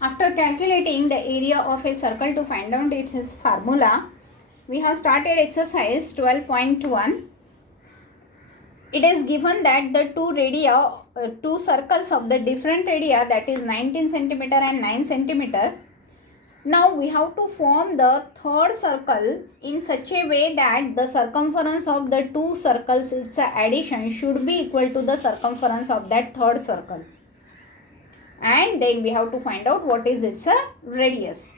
After calculating the area of a circle to find out its formula, we have started exercise 12.1. It is given that the two circles of the different area, that is 19 centimeter and 9 centimeter. Now we have to form the third circle in such a way that the circumference of the two circles, its addition should be equal to the circumference of that third circle. And then we have to find out what is its radius.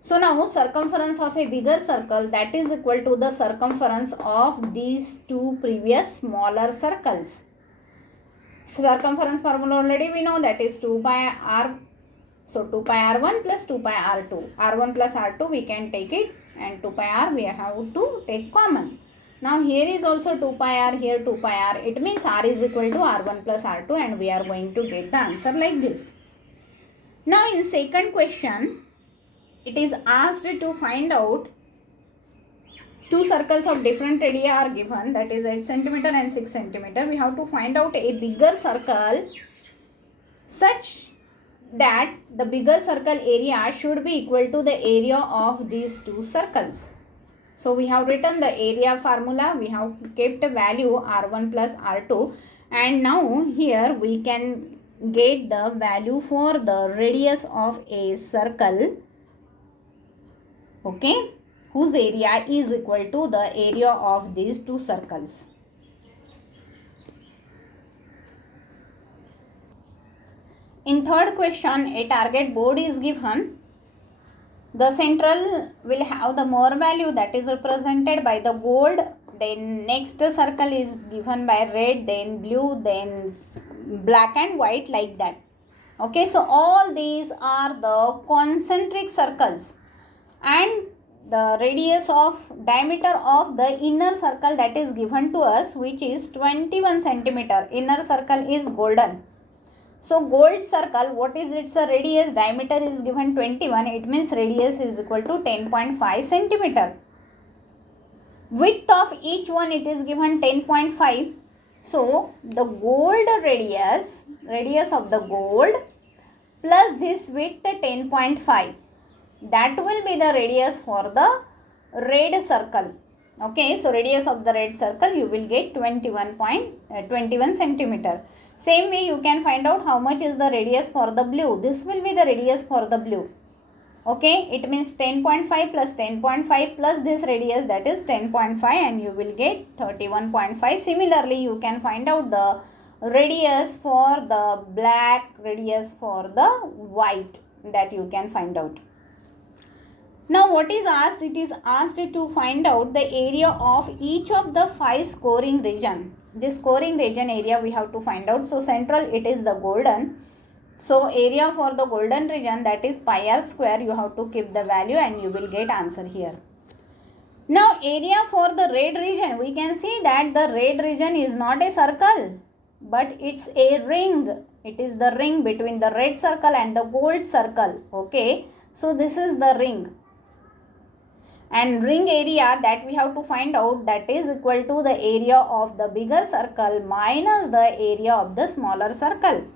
So now circumference of a bigger circle, that is equal to the circumference of these two previous smaller circles. Circumference formula already we know, that is 2 pi r. So 2 pi r1 plus 2 pi r2. r1 plus r2 we can take it, and 2 pi r we have to take common. Now here is also 2 pi r, here 2 pi r. It means r is equal to r1 plus r2, and we are going to get the answer like this. Now in second question, it is asked to find out two circles of different radii are given, that is 8 centimeter and 6 centimeter. We have to find out a bigger circle such that the bigger circle area should be equal to the area of these two circles. So we have written the area formula, we have kept a value r1 plus r2, and now here we can get the value for the radius of a circle, okay, whose area is equal to the area of these two circles. In third question, a target board is given. The central will have the more value, that is represented by the gold. Then next circle is given by red, then blue, then black and white, like that. Okay, so all these are the concentric circles, and the radius of diameter of the inner circle that is given to us, which is 21 centimeter. Inner circle is golden. So gold circle, what is its radius? Diameter is given 21. It means radius is equal to 10.5 centimeter. Width of each one, it is given 10.5. So the gold radius of the gold plus this width 10.5, that will be the radius for the red circle. Okay, so radius of the red circle you will get 21 centimeter. Same way you can find out how much is the radius for the blue. This will be the radius for the blue. Okay, it means 10.5 plus 10.5 plus this radius, that is 10.5, and you will get 31.5. Similarly, you can find out the radius for the black, radius for the white, that you can find out. Now what is asked? It is asked to find out the area of each of the 5 scoring region. This scoring region area we have to find out. So central, it is the golden. So area for the golden region, that is pi r square. You have to keep the value and you will get answer here. Now area for the red region, we can see that the red region is not a circle, but it's a ring. It is the ring between the red circle and the gold circle. Okay, so this is the ring. And ring area that we have to find out, that is equal to the area of the bigger circle minus the area of the smaller circle.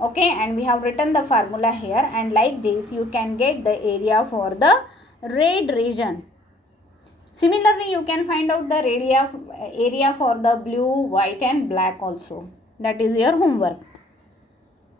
Okay, and we have written the formula here, and like this you can get the area for the red region. Similarly, you can find out the area for the blue, white and black also. That is your homework.